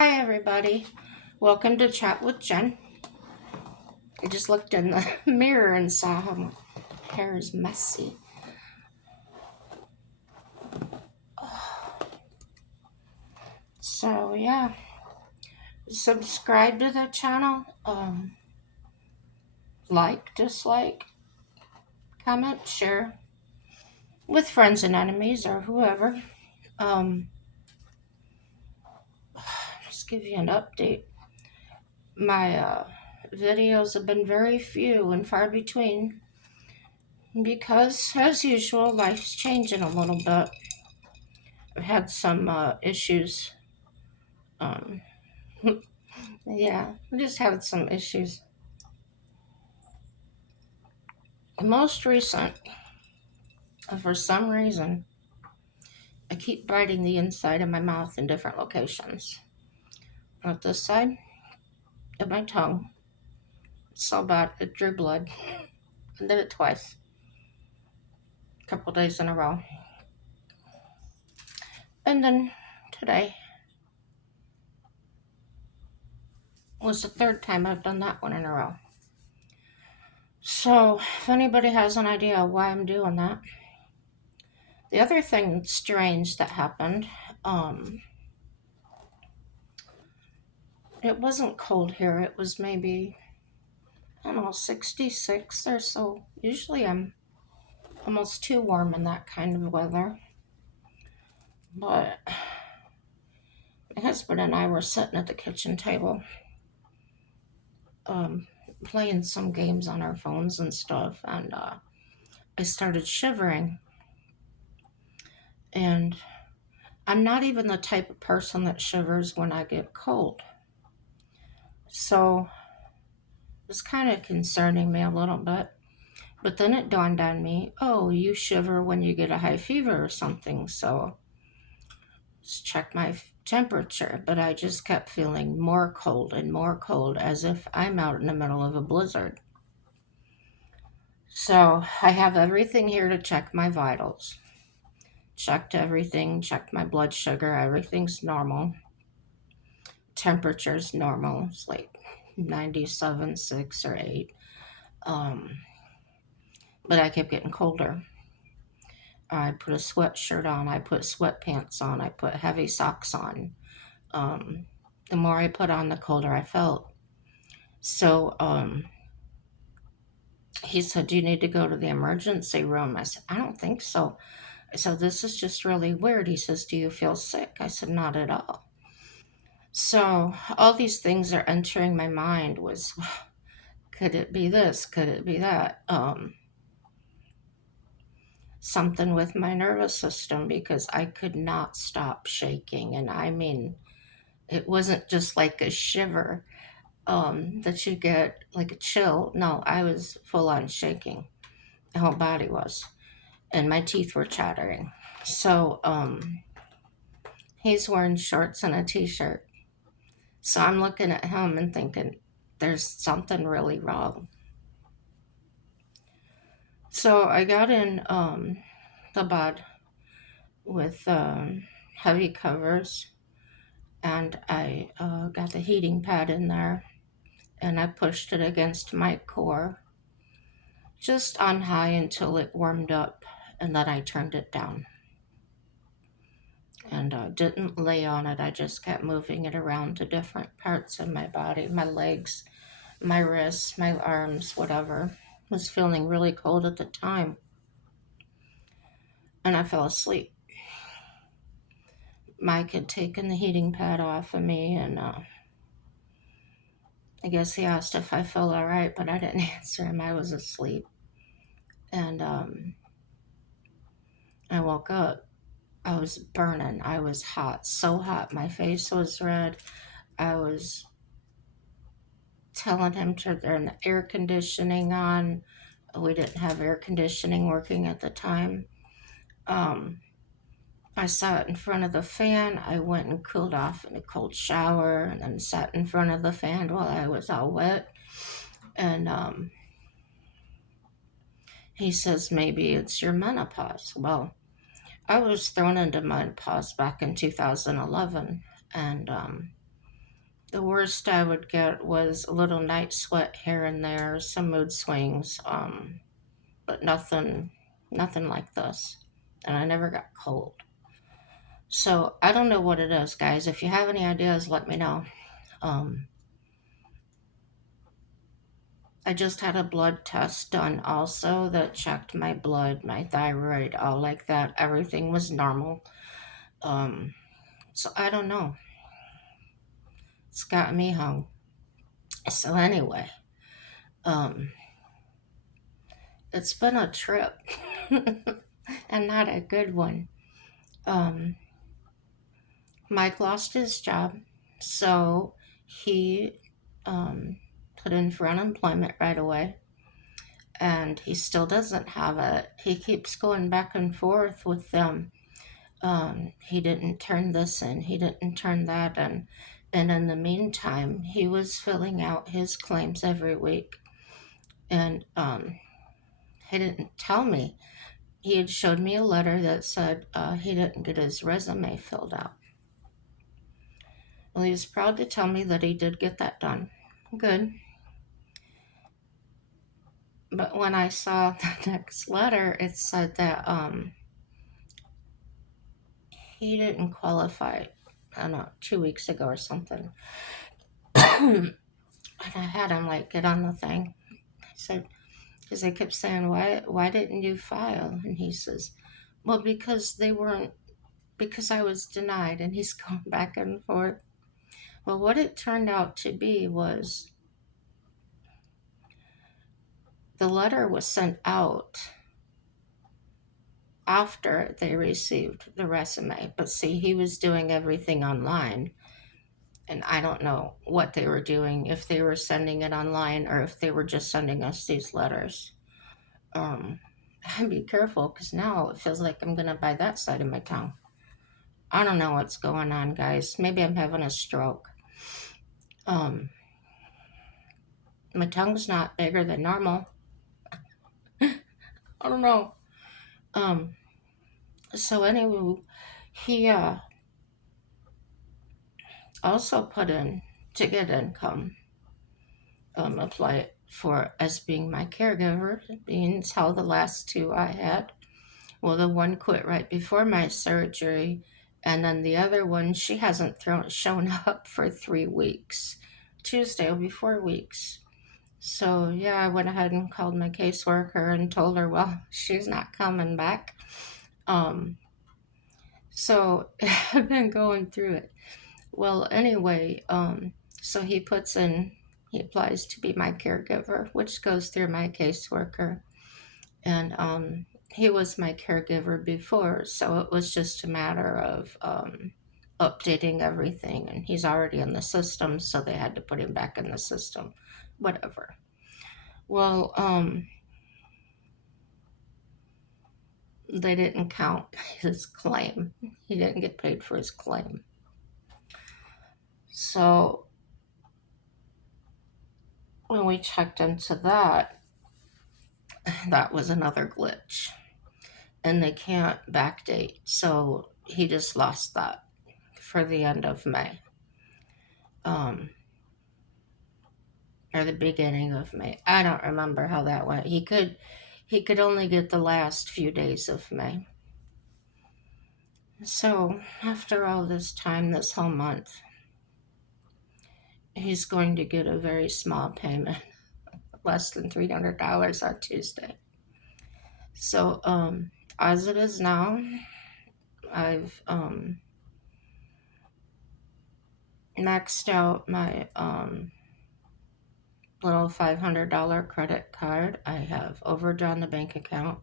Hi, everybody. Welcome to Chat with Jen. I just looked in the mirror and saw how my hair is messy. So, yeah, subscribe to the channel. Like, dislike, comment, share with friends and enemies or whoever. Um, just give you an update. My videos have been very few and far between because, as usual, life's changing a little bit. I've had some issues. Um, Yeah, I'm just having some issues. The most recent, for some reason, I keep biting the inside of my mouth in different locations. On this side of my tongue, it's so bad it drew blood. I did it twice, a couple days in a row. And then today was the third time I've done that one in a row. So, if anybody has an idea why I'm doing that. The other thing strange that happened, um, it wasn't cold here. It was maybe, I don't know, 66 or so. Usually I'm almost too warm in that kind of weather. But my husband and I were sitting at the kitchen table, um, playing some games on our phones and stuff, and I started shivering. And I'm not even the type of person that shivers when I get cold. So it's kind of concerning me a little bit. But then it dawned on me, oh, you shiver when you get a high fever or something. So let's check my temperature. But I just kept feeling more cold as if I'm out in the middle of a blizzard. So I have everything here to check my vitals. Checked everything, checked my blood sugar, everything's normal. Temperature's normal. It's like 97, 6 or 8. Um, but I kept getting colder. I put a sweatshirt on, I put sweatpants on, I put heavy socks on. Um, the more I put on, the colder I felt. So he said, "Do you need to go to the emergency room?" I said, "I don't think so." I said, "This is just really weird." He says, "Do you feel sick?" I said, "Not at all." So all these things are entering my mind was, could it be this? Could it be that? Something with my nervous system because I could not stop shaking. And I mean, it wasn't just like a shiver that you get like a chill. No, I was full on shaking. The whole body was. And my teeth were chattering. So he's wearing shorts and a t shirt. So I'm looking at him and thinking, there's something really wrong. So I got in the bed with heavy covers, and I got the heating pad in there, and I pushed it against my core just on high until it warmed up, and then I turned it down and didn't lay on it. I just kept moving it around to different parts of my body, my legs, my wrists, my arms, whatever. Was feeling really cold at the time, and I fell asleep. Mike had taken the heating pad off of me, and I guess he asked if I felt all right, but I didn't answer him. I was asleep, and I woke up. I was burning. I was hot, so hot. My face was red. I was telling him to turn the air conditioning on. We didn't have air conditioning working at the time. Um, I sat in front of the fan. I went and cooled off in a cold shower and then sat in front of the fan while I was all wet. And he says, maybe it's your menopause. Well, I was thrown into menopause back in 2011. And The worst I would get was a little night sweat here and there, some mood swings, but nothing like this. And I never got cold. So I don't know what it is, guys. If you have any ideas, let me know. Um, I just had a blood test done also that checked my blood, my thyroid, all like that. Everything was normal. Um, so I don't know. It's got me hung. So anyway, um, it's been a trip and not a good one. Um, Mike lost his job, so he um, put in for unemployment right away, and he still doesn't have it. He keeps going back and forth with them. He didn't turn this in, he didn't turn that in. And in the meantime, he was filling out his claims every week, and he didn't tell me. He had showed me a letter that said he didn't get his resume filled out. Well, he was proud to tell me that he did get that done. Good. But when I saw the next letter, it said that he didn't qualify, I don't know, 2 weeks ago or something. And I had him like get on the thing. I said, because they kept saying, why didn't you file? And he says, well, because they weren't, because I was denied. And he's going back and forth. Well, what it turned out to be was the letter was sent out after they received the resume. But see, he was doing everything online. And I don't know what they were doing, if they were sending it online or if they were just sending us these letters. Um, be careful because now it feels like I'm going to bite that side of my tongue. I don't know what's going on, guys. Maybe I'm having a stroke. Um, my tongue's not bigger than normal. I don't know. Um, so anyway, he also put in to get income, apply for as being my caregiver, being how the last two I had. Well, the one quit right before my surgery, and then the other one, she hasn't shown up for 3 weeks. Tuesday will be 4 weeks. So, yeah, I went ahead and called my caseworker and told her, well, she's not coming back. So, I've been going through it. Well, anyway, so he applies to be my caregiver, which goes through my caseworker. And he was my caregiver before, so it was just a matter of updating everything. And he's already in the system, so they had to put him back in the system. Whatever. Well, they didn't count his claim. He didn't get paid for his claim. So when we checked into that, that was another glitch. And they can't backdate. So he just lost that for the end of May. Or the beginning of May. I don't remember how that went. He could only get the last few days of May. So after all this time, this whole month, he's going to get a very small payment, less than $300 on Tuesday. So as it is now, I've maxed out my little $500 credit card. I have overdrawn the bank account.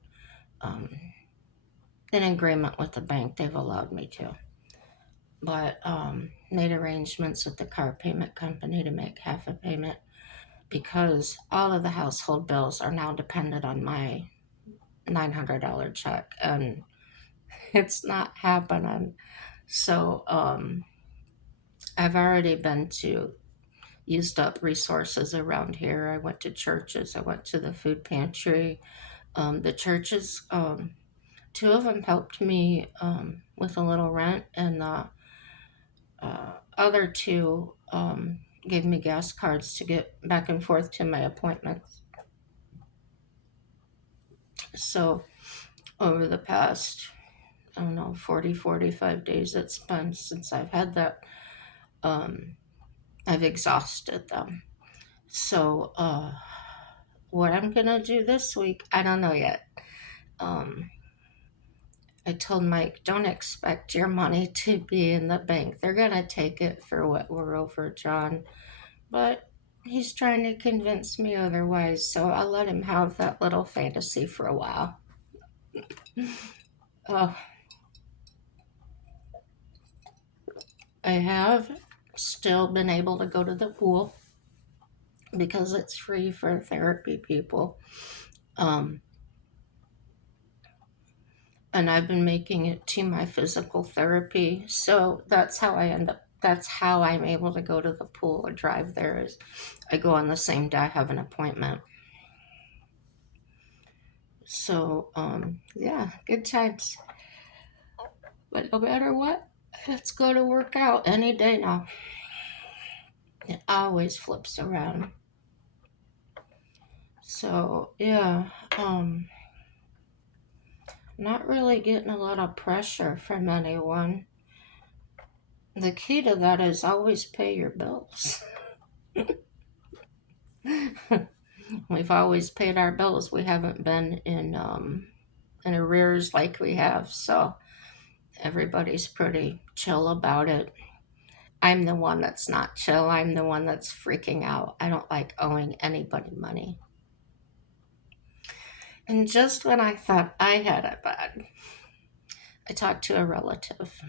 In agreement with the bank, they've allowed me to. But made arrangements with the car payment company to make half a payment because all of the household bills are now dependent on my $900 check, and it's not happening. So I've already been to used up resources around here. I went to churches. I went to the food pantry. The churches, two of them helped me with a little rent, and the other two gave me gas cards to get back and forth to my appointments. So over the past, I don't know, 40, 45 days it's been since I've had that, um, I've exhausted them. So, what I'm gonna do this week, I don't know yet. Um, I told Mike, don't expect your money to be in the bank. They're gonna take it for what we're overdrawn. But he's trying to convince me otherwise, so I'll let him have that little fantasy for a while. Oh, I have still been able to go to the pool because it's free for therapy people. Um, and I've been making it to my physical therapy. So that's how I'm able to go to the pool or drive there is I go on the same day I have an appointment. So, yeah, good times. But no matter what, let's go to work out any day now. It always flips around. So, yeah, not really getting a lot of pressure from anyone. The key to that is always pay your bills. We've always paid our bills. We haven't been in arrears like we have, so everybody's pretty chill about it. I'm the one that's not chill. I'm the one that's freaking out. I don't like owing anybody money. And just when I thought I had it bad, I talked to a relative.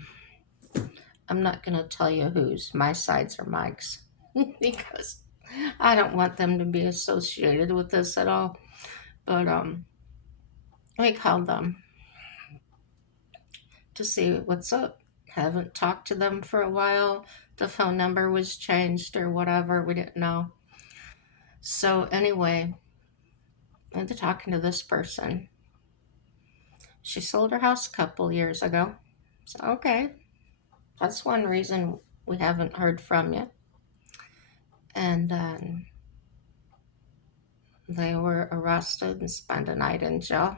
I'm not going to tell you whose. My sides are Mike's because I don't want them to be associated with this at all. But I called them to see what's up. Haven't talked to them for a while. The phone number was changed or whatever. We didn't know. So anyway, I went to talking to this person. She sold her house a couple years ago. So okay, that's one reason we haven't heard from you. And then they were arrested and spent a night in jail.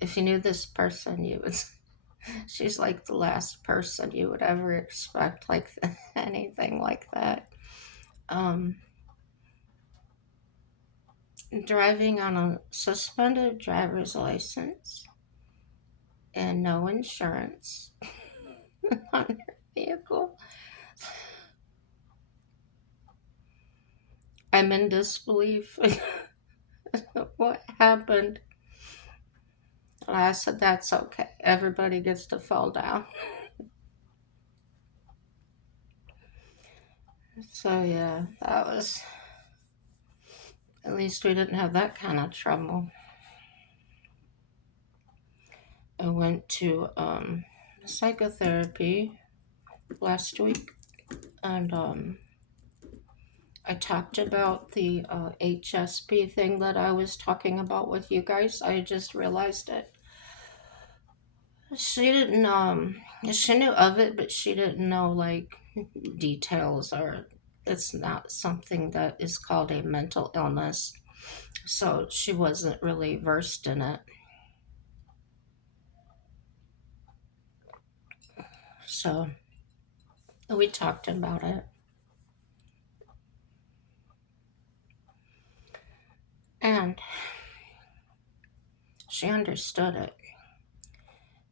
If you knew this person, you would. She's like the last person you would ever expect, like anything like that. Um, Driving on a suspended driver's license and no insurance on her vehicle. I'm in disbelief. What happened? And I said, that's okay. Everybody gets to fall down. So, yeah, that was, at least we didn't have that kind of trouble. I went to psychotherapy last week and I talked about the HSP thing that I was talking about with you guys. I just realized it. She didn't she knew of it, but she didn't know like details, or it's not something that is called a mental illness. So she wasn't really versed in it. So we talked about it and she understood it.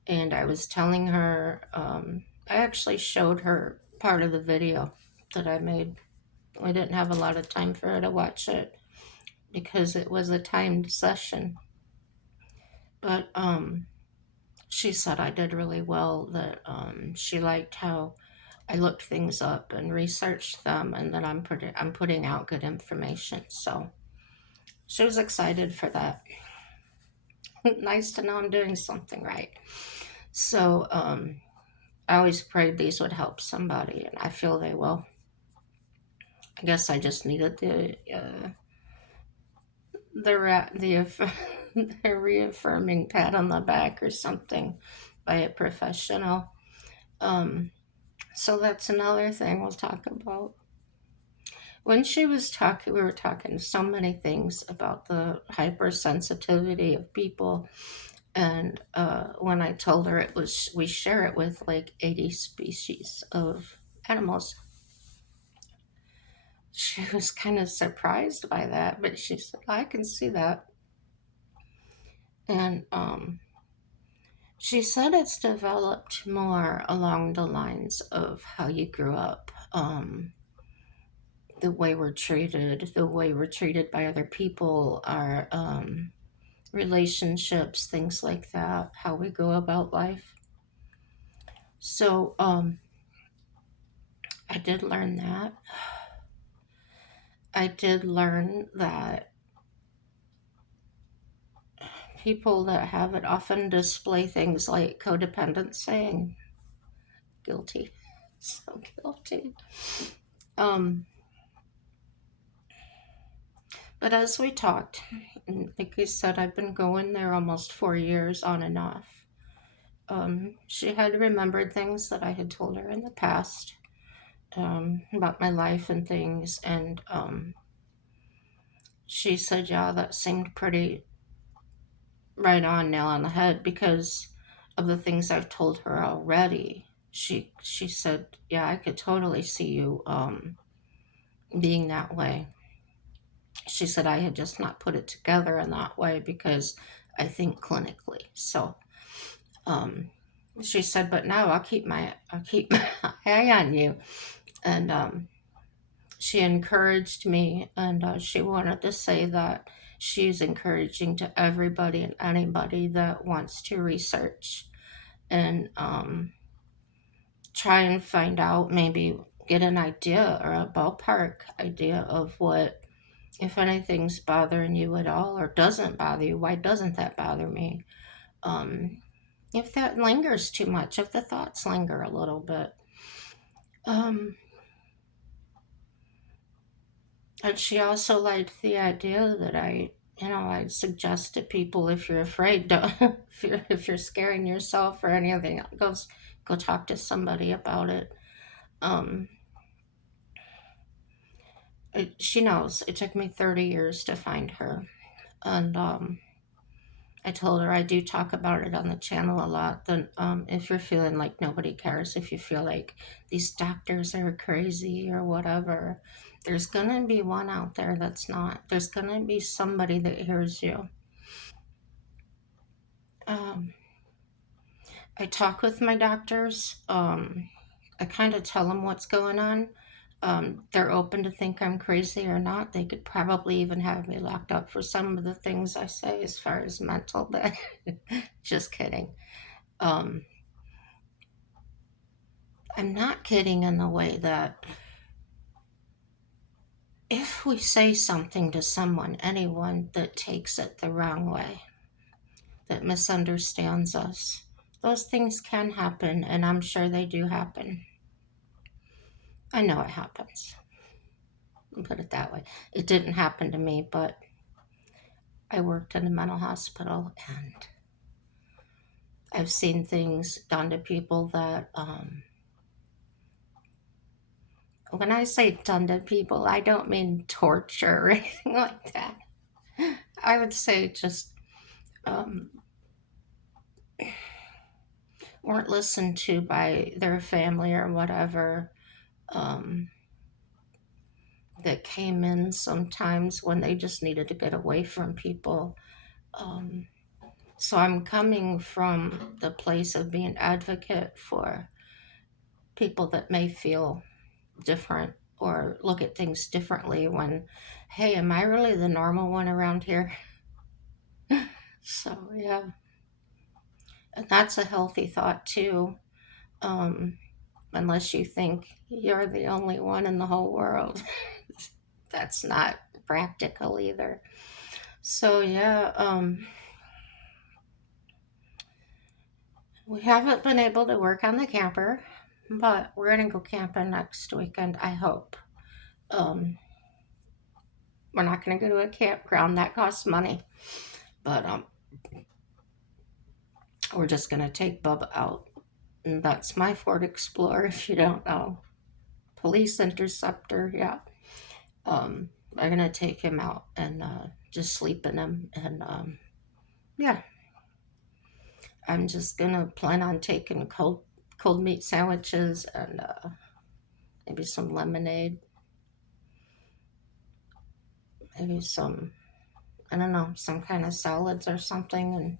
And I was telling her, I actually showed her part of the video that I made. We didn't have a lot of time for her to watch it because it was a timed session. But she said I did really well, that she liked how I looked things up and researched them, and that I'm putting out good information. So she was excited for that. Nice to know I'm doing something right. So I always prayed these would help somebody, and I feel they will. I guess I just needed the the reaffirming pat on the back or something by a professional. Um, So that's another thing we'll talk about. When she was talking, we were talking so many things about the hypersensitivity of people. And when I told her it was, we share it with like 80 species of animals, she was kind of surprised by that. But she said, I can see that. And she said it's developed more along the lines of how you grew up, the way we're treated by other people, our relationships, things like that, how we go about life. So I did learn that. I did learn that people that have it often display things like codependency and guilty. So guilty. Um, but as we talked, and like I said, I've been going there almost 4 years on and off. She had remembered things that I had told her in the past, about my life and things, and she said, "Yeah, that seemed pretty right on, nail on the head because of the things I've told her already." She said, "Yeah, I could totally see you being that way." She said, "I had just not put it together in that way because I think clinically." So um, she said, "But now I'll keep my eye on you." And she encouraged me, and she wanted to say that she's encouraging to everybody and anybody that wants to research and try and find out, maybe get an idea or a ballpark idea of what, if anything's bothering you at all or doesn't bother you, why doesn't that bother me? Um, if that lingers too much, if the thoughts linger a little bit. Um, and she also liked the idea that I'd suggest to people, if you're afraid, don't, if you're scaring yourself or anything, go talk to somebody about it. Um, she knows it took me 30 years to find her. And I told her I do talk about it on the channel a lot. Then, if you're feeling like nobody cares, if you feel like these doctors are crazy or whatever, there's gonna be one out there that's not. There's gonna be somebody that hears you. Um, I talk with my doctors. I kind of tell them what's going on. They're open to think I'm crazy or not. They could probably even have me locked up for some of the things I say as far as mental, but just kidding. Um, I'm not kidding in the way that if we say something to someone, anyone that takes it the wrong way, that misunderstands us, those things can happen, and I'm sure they do happen. I know it happens. I'll put it that way. It didn't happen to me, but I worked in a mental hospital and I've seen things done to people that, when I say done to people, I don't mean torture or anything like that. I would say just um, weren't listened to by their family or whatever, um, that came in sometimes when they just needed to get away from people. Um, so I'm coming from the place of being an advocate for people that may feel different or look at things differently when, hey, am I really the normal one around here? So, yeah. And that's a healthy thought, too. Um, Unless you think you're the only one in the whole world. That's not practical either. So, yeah, we haven't been able to work on the camper, but we're going to go camping next weekend, I hope. Um, we're not going to go to a campground, that costs money, but we're just going to take Bubba out. And that's my Ford Explorer, if you don't know. Police Interceptor, yeah. I'm gonna take him out and just sleep in him, and yeah, I'm just gonna plan on taking cold meat sandwiches and maybe some lemonade, maybe some, I don't know, some kind of salads or something, and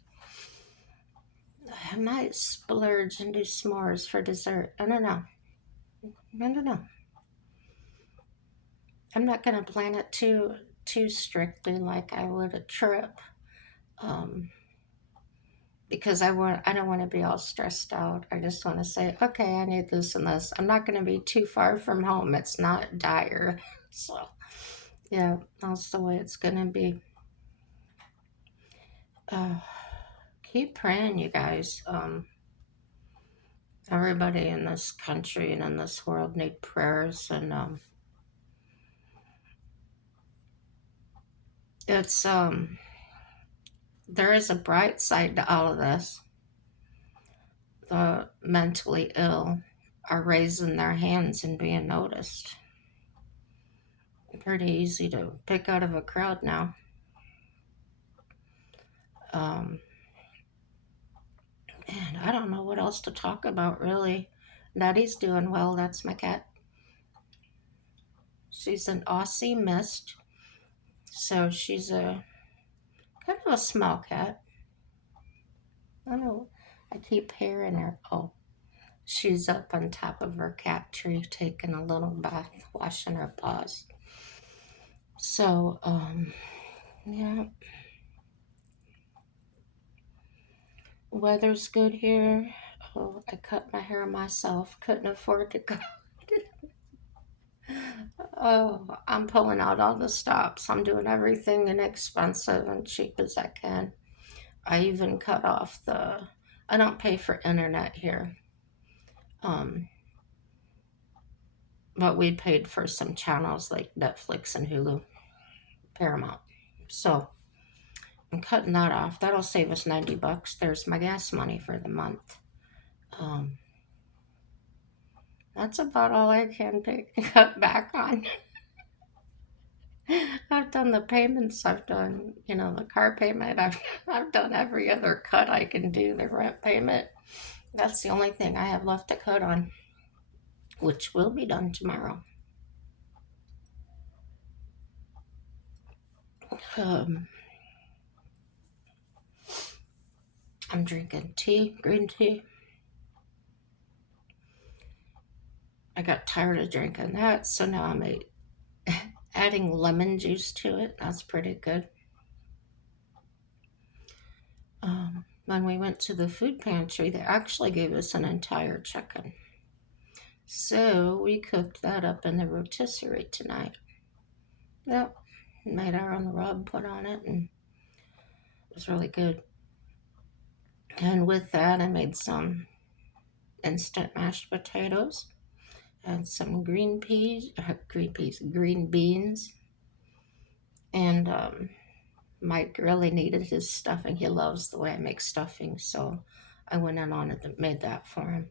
I might splurge and do s'mores for dessert. I don't know. I don't know. I'm not gonna plan it too strictly like I would a trip. Um, because I don't want to be all stressed out. I just want to say, okay, I need this and this. I'm not going to be too far from home. It's not dire. So, yeah, that's the way it's going to be. Uh, keep praying, you guys. Everybody in this country and in this world need prayers, and it's there is a bright side to all of this. The mentally ill are raising their hands and being noticed. Pretty easy to pick out of a crowd now. Um, and I don't know what else to talk about really. Nettie's doing well. That's my cat. She's an Aussie Mist, so she's a kind of a small cat. I don't know. I keep hearing her. Oh, she's up on top of her cat tree taking a little bath, washing her paws. So, yeah, weather's good here. Oh, I cut my hair myself. Couldn't afford to go. Oh, I'm pulling out all the stops. I'm doing everything inexpensive and cheap as I can. I even cut off I don't pay for internet here. Um, but we paid for some channels like Netflix and Hulu, Paramount. So I'm cutting that off. That'll save us $90. There's my gas money for the month. Um, that's about all I can cut back on. I've done the payments. I've done, the car payment. I've done every other cut I can do. The rent payment. That's the only thing I have left to cut on, which will be done tomorrow. Um, I'm drinking tea, green tea. I got tired of drinking that, so now I'm adding lemon juice to it. That's pretty good. When we went to the food pantry, they actually gave us an entire chicken. So we cooked that up in the rotisserie tonight. Yep, made our own rub, put on it, and it was really good. And with that, I made some instant mashed potatoes and some green beans. And Mike really needed his stuffing. He loves the way I make stuffing, so I went in on it and made that for him.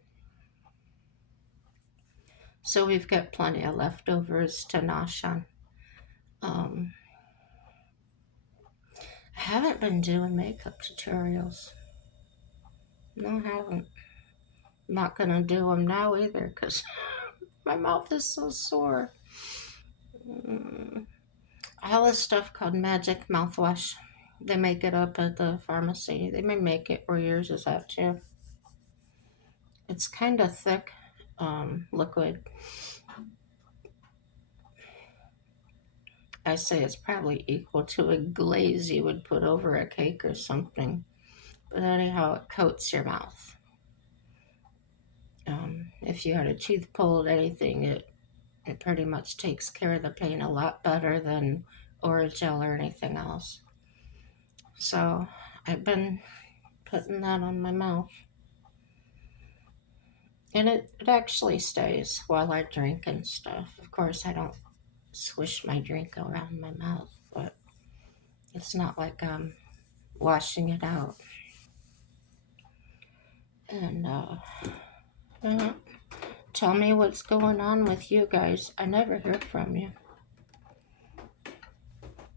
So we've got plenty of leftovers to nosh on. Um, I haven't been doing makeup tutorials. No, I haven't. I'm not gonna do them now either because my mouth is so sore. Mm. I have this stuff called Magic Mouthwash. They make it up at the pharmacy. They may make it where yours is at too. It's kind of thick, liquid. I say it's probably equal to a glaze you would put over a cake or something. But anyhow, it coats your mouth. If you had a tooth pulled, anything, it pretty much takes care of the pain a lot better than Orajel or anything else. So I've been putting that on my mouth. And it actually stays while I drink and stuff. Of course, I don't swish my drink around my mouth, but it's not like I'm washing it out. And Uh, Tell me what's going on with you guys. I never hear from you.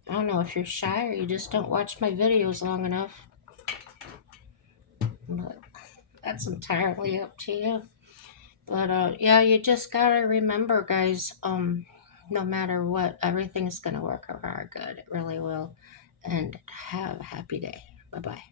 I don't know if you're shy or you just don't watch my videos long enough. But that's entirely up to you. But yeah, you just gotta remember, guys. No matter what, everything's gonna work out good. It really will. And have a happy day. Bye bye.